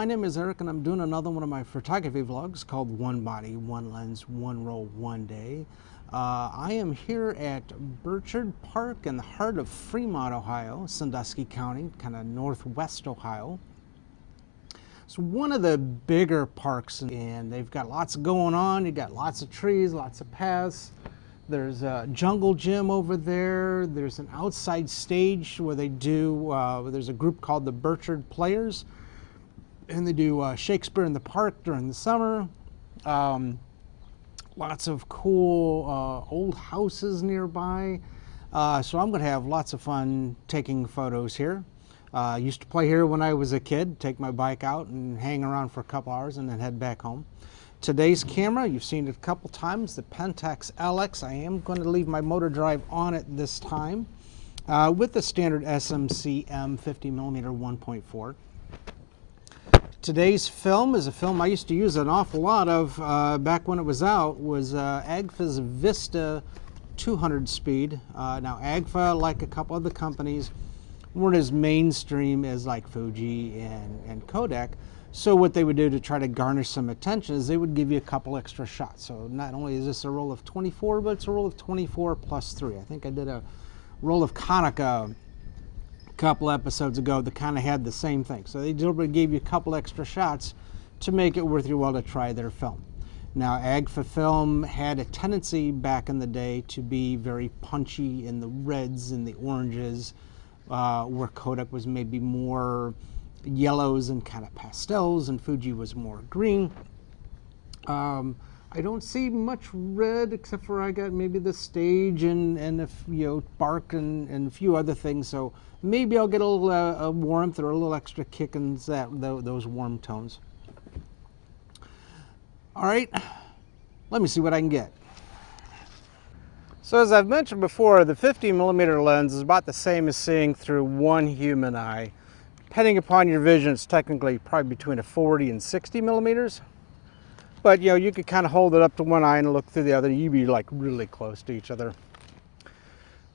my name is Eric and I'm doing another one of my photography vlogs called One Body, One Lens, One Roll, One Day. I am here at Birchard Park in the heart of Fremont, Ohio, Sandusky County, kind of northwest Ohio. It's one of the bigger parks and they've got lots going on. You got lots of trees, lots of paths. There's a jungle gym over there. There's an outside stage where they do, there's a group called the Birchard Players, and they do Shakespeare in the Park during the summer. Lots of cool old houses nearby. So I'm gonna have lots of fun taking photos here. I used to play here when I was a kid, take my bike out and hang around for a couple hours and then head back home. Today's camera, you've seen it a couple times, the Pentax LX. I am going to leave my motor drive on it this time with the standard SMCM 50mm 1.4. Today's film is a film I used to use an awful lot of back when it was out, was AGFA's Vista 200 speed. Now AGFA, like a couple other companies, weren't as mainstream as like Fuji and Kodak. So what they would do to try to garnish some attention is they would give you a couple extra shots. So not only is this a roll of 24, but it's a roll of 24 plus 3. I think I did a roll of Konica a couple episodes ago that kind of had the same thing. So they deliberately gave you a couple extra shots to make it worth your while to try their film. Now AGFA film had a tendency back in the day to be very punchy in the reds and the oranges, where Kodak was maybe more yellows and kind of pastels, and Fuji was more green. I don't see much red except for I got maybe the stage and bark and a few other things. So maybe I'll get a little warmth or a little extra kick in those warm tones. All right, let me see what I can get. So as I've mentioned before, the 50mm lens is about the same as seeing through one human eye. Depending upon your vision, it's technically probably between a 40 and 60 millimeters. But you could kind of hold it up to one eye and look through the other. You'd be like really close to each other.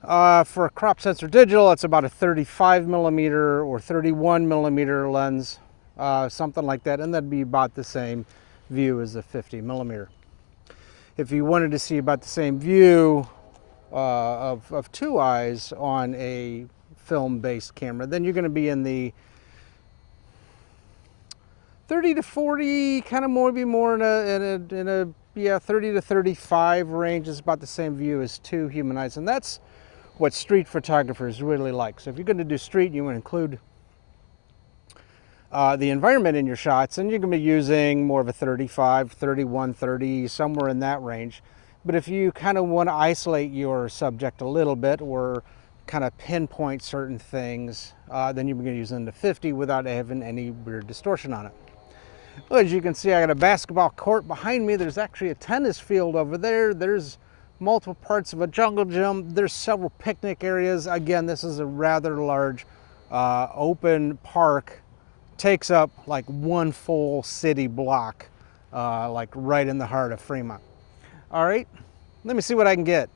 For a crop sensor digital, it's about a 35mm or 31mm lens, something like that, and that'd be about the same view as a 50mm. If you wanted to see about the same view of two eyes on a film-based camera, then you're going to be in the 30 to 40, kind of maybe more in a 30 to 35 range. Is about the same view as two human eyes, and that's what street photographers really like. So if you're going to do street, you want to include the environment in your shots, and you're going to be using more of a 35, 31, 30, somewhere in that range. But if you kind of want to isolate your subject a little bit or kind of pinpoint certain things, then you're going to use in the 50 without having any weird distortion on it. Well, as you can see, I got a basketball court behind me. There's actually a tennis field over there. There's multiple parts of a jungle gym. There's several picnic areas. Again, this is a rather large open park. Takes up like one full city block, like right in the heart of Fremont. All right, let me see what I can get.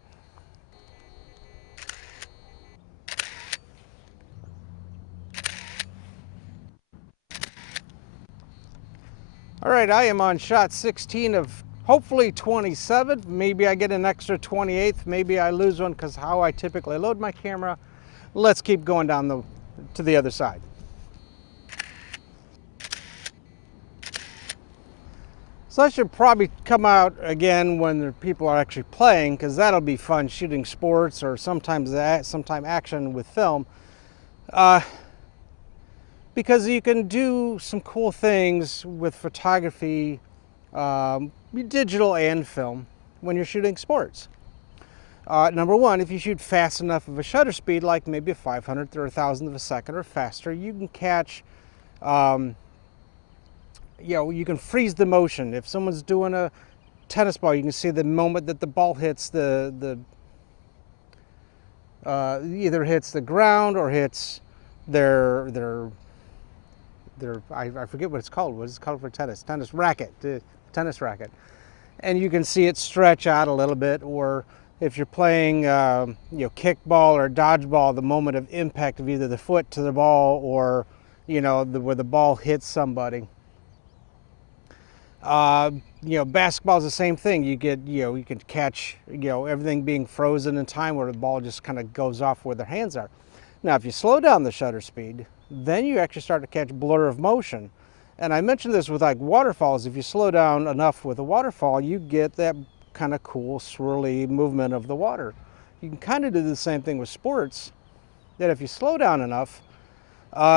All right, I am on shot 16 of hopefully 27. Maybe I get an extra 28th. Maybe I lose one because how I typically load my camera. Let's keep going down to the other side. So I should probably come out again when the people are actually playing, because that'll be fun shooting sports or sometimes action with film. Because you can do some cool things with photography, digital and film, when you're shooting sports. Number one, if you shoot fast enough of a shutter speed, like maybe a 500th or a 1,000th of a second or faster, you can catch, you can freeze the motion. If someone's doing a tennis ball, you can see the moment that the ball hits either hits the ground or hits I forget what it's called. What is it called for tennis? Tennis racket. The tennis racket. And you can see it stretch out a little bit. Or if you're playing, kickball or dodgeball, the moment of impact of either the foot to the ball or, where the ball hits somebody. You know, basketball is the same thing. You get, you can catch, everything being frozen in time where the ball just kind of goes off where their hands are. Now, if you slow down the shutter speed, then you actually start to catch blur of motion. And I mentioned this with like waterfalls. If you slow down enough with a waterfall, you get that kind of cool swirly movement of the water. You can kind of do the same thing with sports, that if you slow down enough,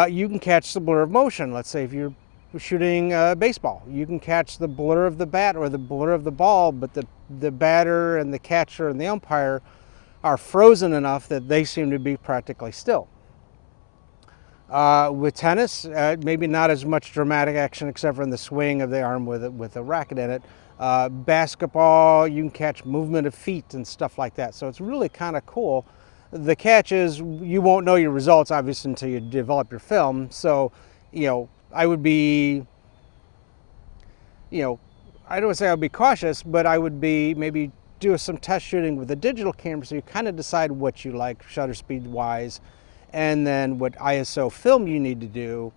you can catch the blur of motion. Let's say if you're shooting baseball, you can catch the blur of the bat or the blur of the ball, but the batter and the catcher and the umpire are frozen enough that they seem to be practically still. With tennis, maybe not as much dramatic action except for in the swing of the arm with a racket in it. Basketball, you can catch movement of feet and stuff like that. So it's really kind of cool. The catch is you won't know your results obviously until you develop your film. So, I would be, I don't want to say I would be cautious, but I would be maybe do some test shooting with a digital camera so you kind of decide what you like shutter speed wise, and then what ISO film you need to do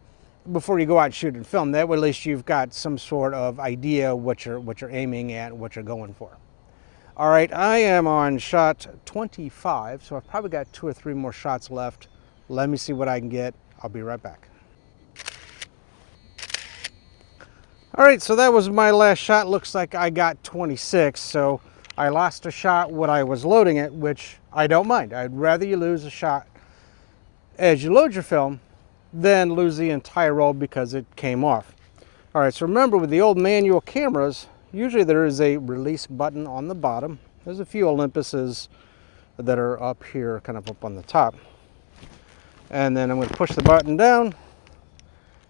before you go out and shoot and film. That way at least you've got some sort of idea what you're aiming at and what you're going for. All right, I am on shot 25, so I've probably got 2 or 3 more shots left. Let me see what I can get. I'll be right back. All right, so that was my last shot. Looks like I got 26, so I lost a shot when I was loading it, which I don't mind. I'd rather you lose a shot as you load your film than lose the entire roll because it came off. All right, so remember with the old manual cameras, usually there is a release button on the bottom. There's a few Olympuses that are up here, kind of up on the top. And then I'm going to push the button down,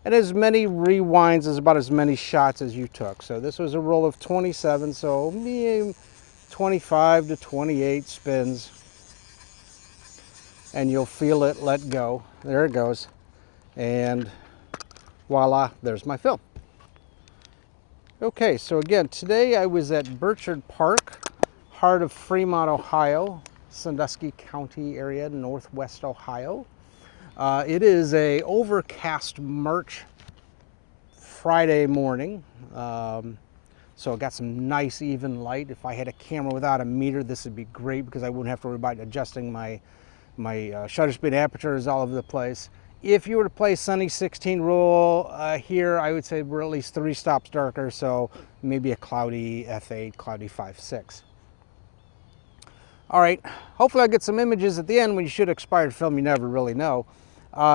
and as many rewinds is about as many shots as you took. So this was a roll of 27, so maybe 25 to 28 spins. And you'll feel it let go. There it goes. And voila, there's my film. Okay, so again, today I was at Birchard Park, heart of Fremont, Ohio, Sandusky County area, northwest Ohio. It is a overcast March Friday morning. So I got some nice even light. If I had a camera without a meter, this would be great because I wouldn't have to worry about adjusting my shutter speed aperture is all over the place. If you were to play sunny 16 rule here, I would say we're at least 3 stops darker, so maybe a cloudy F8, cloudy 5.6. All right, hopefully I'll get some images at the end. When you shoot expired film, you never really know.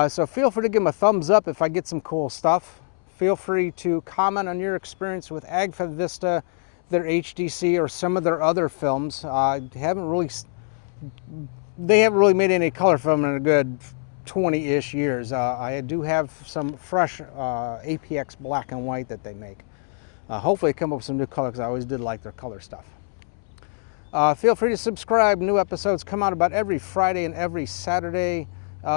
So feel free to give them a thumbs up if I get some cool stuff. Feel free to comment on your experience with AGFA, Vista, their HDC, or some of their other films. They haven't really made any color film in a good 20-ish years. I do have some fresh APX black and white that they make. Hopefully come up with some new color because I always did like their color stuff. Feel free to subscribe. New episodes come out about every Friday and every Saturday.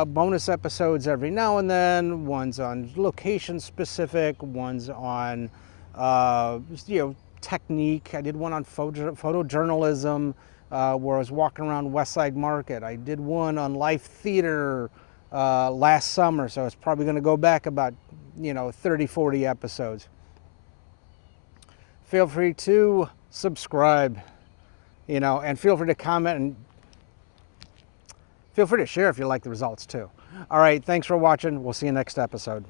Bonus episodes every now and then. One's on location specific, one's on technique. I did one on photojournalism where I was walking around Westside Market. I did one on live theater last summer, so it's probably going to go back about 30-40 episodes. Feel free to subscribe, and feel free to comment, and feel free to share if you like the results too. All right, thanks for watching. We'll see you next episode.